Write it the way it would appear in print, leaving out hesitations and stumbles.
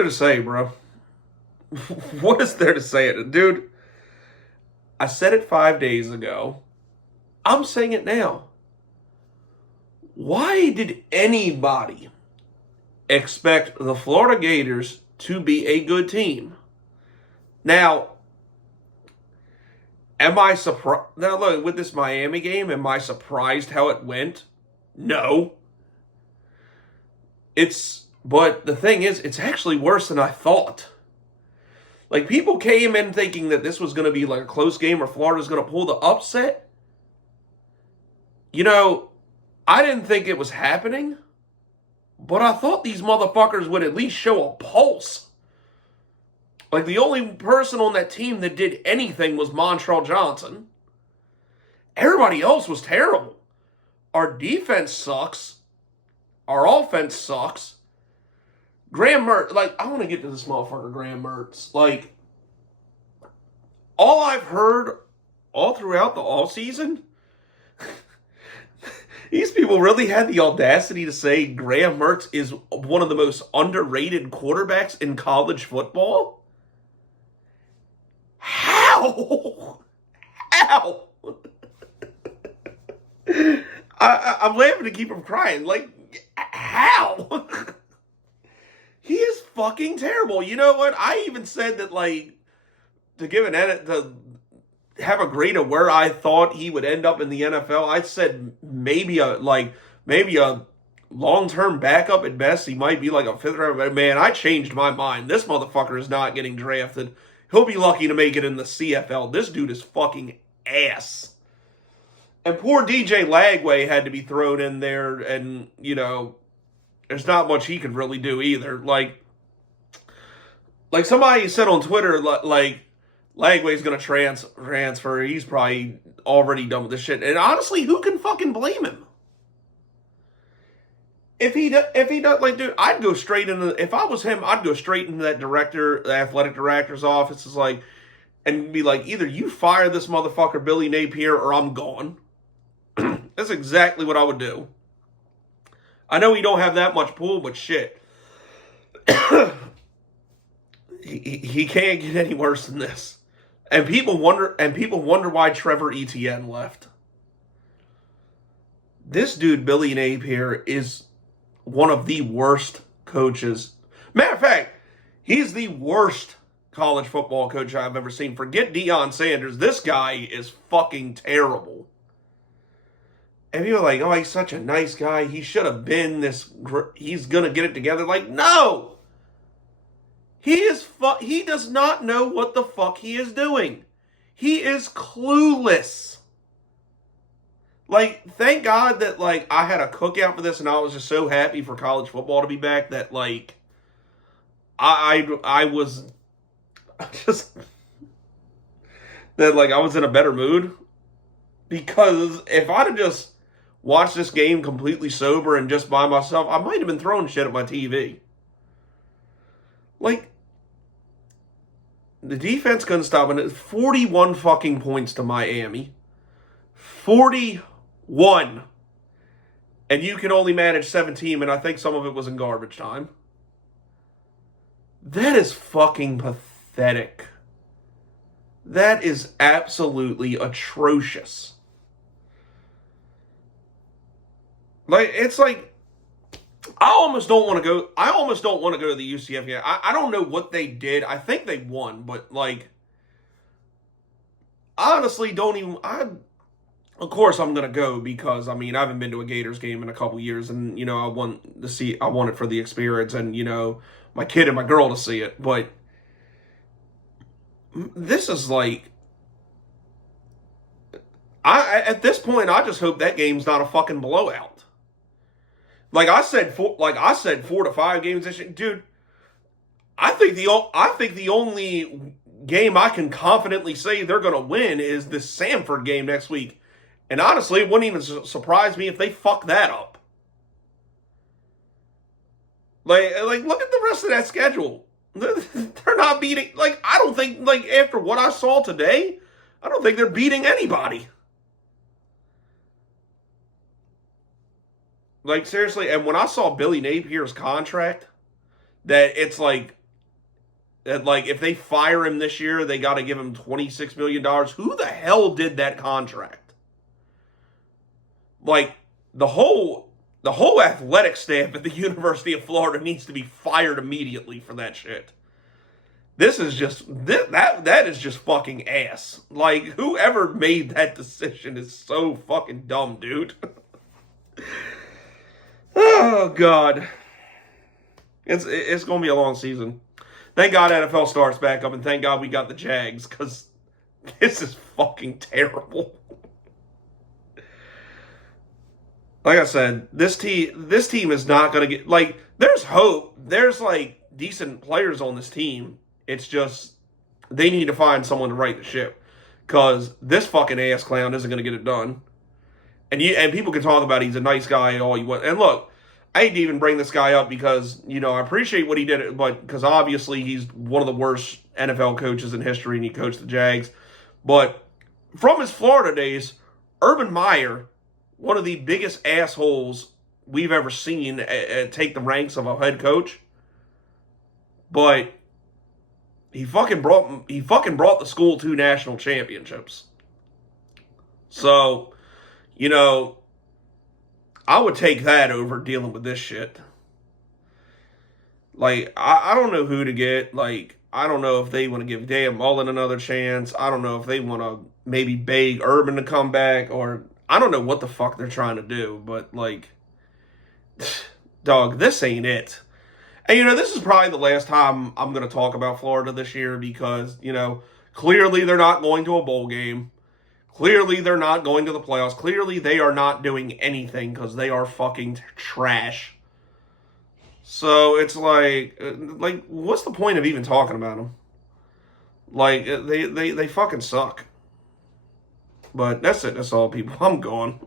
there to say, bro? What is there to say? Dude, I said it 5 days ago. I'm saying it now. Why did anybody expect the Florida Gators to be a good team? Now, am I surprised? Now, look, with this Miami game, am I surprised how it went? No. But the thing is, it's actually worse than I thought. Like, people came in thinking that this was going to be like a close game or Florida's going to pull the upset. You know, I didn't think it was happening, but I thought these motherfuckers would at least show a pulse. Like, the only person on that team that did anything was Montrell Johnson. Everybody else was terrible. Our defense sucks. Our offense sucks. Graham Mertz, like, I want to get to this motherfucker, Graham Mertz. Like, all I've heard all throughout the offseason, these people really had the audacity to say Graham Mertz is one of the most underrated quarterbacks in college football? How? How? I'm laughing to keep from crying. Like, how? He is fucking terrible. You know what? I even said that, like, to give an edit, to have a grade of where I thought he would end up in the NFL, I said maybe a long-term backup at best. He might be like a fifth round. But man, I changed my mind. This motherfucker is not getting drafted. He'll be lucky to make it in the CFL. This dude is fucking ass. And poor DJ Lagway had to be thrown in there, and, you know, there's not much he could really do either. Like somebody said on Twitter, like, Lagway's going to transfer. He's probably already done with this shit. And honestly, who can fucking blame him? If he does, like, dude, I'd go straight into, if I was him, I'd go straight into that the athletic director's office, is like, and be like, either you fire this motherfucker Billy Napier or I'm gone. That's exactly what I would do. I know he don't have that much pull, but shit. he can't get any worse than this. And people wonder why Trevor Etienne left. This dude, Billy Napier, is one of the worst coaches. Matter of fact, he's the worst college football coach I've ever seen. Forget Deion Sanders. This guy is fucking terrible. And people are like, oh, he's such a nice guy. He should have been this. He's going to get it together. Like, no. He does not know what the fuck he is doing. He is clueless. Like, thank God that, like, I had a cookout for this and I was just so happy for college football to be back that, like, I was just, that, like, I was in a better mood. Because if I'd have just watched this game completely sober and just by myself, I might have been throwing shit at my TV. Like, the defense couldn't stop it. 41 fucking points to Miami. 41. And you can only manage 17, and I think some of it was in garbage time. That is fucking pathetic. That is absolutely atrocious. Like, it's like, I almost don't want to go to the UCF game. I don't know what they did. I think they won, but, like, honestly of course I'm going to go because, I mean, I haven't been to a Gators game in a couple years, and, you know, I want it for the experience and, you know, my kid and my girl to see it, but this is like, at this point, I just hope that game's not a fucking blowout. Like I said 4 to 5 games this year, dude. I think the only game I can confidently say they're going to win is this Samford game next week. And honestly, it wouldn't even surprise me if they fuck that up. Like look at the rest of that schedule. They're not beating, like, I don't think, like, after what I saw today, I don't think they're beating anybody. Like, seriously, and when I saw Billy Napier's contract, that it's like And, like, if they fire him this year, they got to give him $26 million. Who the hell did that contract? Like, the whole athletic staff at the University of Florida needs to be fired immediately for that shit. This is just that is just fucking ass. Like, whoever made that decision is so fucking dumb, dude. Oh God, it's gonna be a long season. Thank God NFL starts back up, and thank God we got the Jags, because this is fucking terrible. Like I said, this team is not gonna get, like, there's hope. There's, like, decent players on this team. It's just they need to find someone to right the ship, because this fucking ass clown isn't gonna get it done. And people can talk about he's a nice guy all you want. And look, I hate to even bring this guy up because, I appreciate what he did, but because obviously he's one of the worst NFL coaches in history, and he coached the Jags. But from his Florida days, Urban Meyer, one of the biggest assholes we've ever seen take the ranks of a head coach. But he fucking brought the school to national championships. So, I would take that over dealing with this shit. Like, I don't know who to get. Like, I don't know if they want to give Dan Mullen another chance. I don't know if they want to maybe beg Urban to come back, or I don't know what the fuck they're trying to do. But, like, dog, this ain't it. And, this is probably the last time I'm going to talk about Florida this year because, clearly they're not going to a bowl game. Clearly, they're not going to the playoffs. Clearly, they are not doing anything because they are fucking trash. So it's like, what's the point of even talking about them? Like, they fucking suck. But that's it. That's all, people. I'm gone.